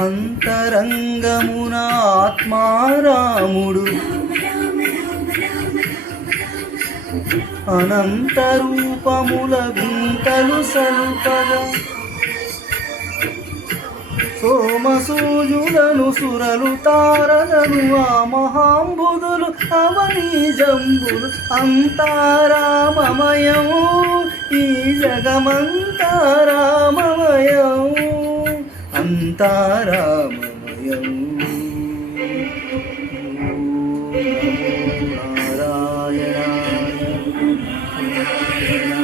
అంతరంగమున ఆత్మారాముడు అనంత రూపముల గుంతలు సలుపగా. సోమసూజులను సురలు తారలను ఆ మహాంబుధులు అవని జంబులు అంతారామమయము. ఈ జగమంతారామమయం అంతారామమయం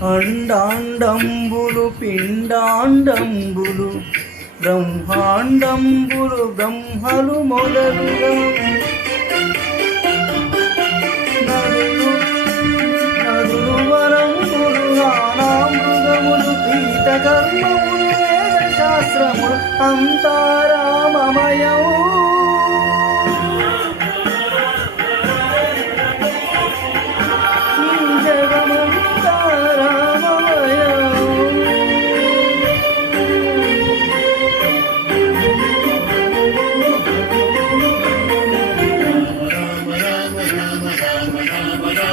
అండాండంబులు పిండాండంబులు బ్రహ్మాండంబులు బ్రహ్మలు మొదలుగా నదులు నదులు వరంబులు నానామృగములు పీతకర్మములు వేద శాస్త్రములు అంతారామమయము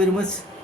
very much.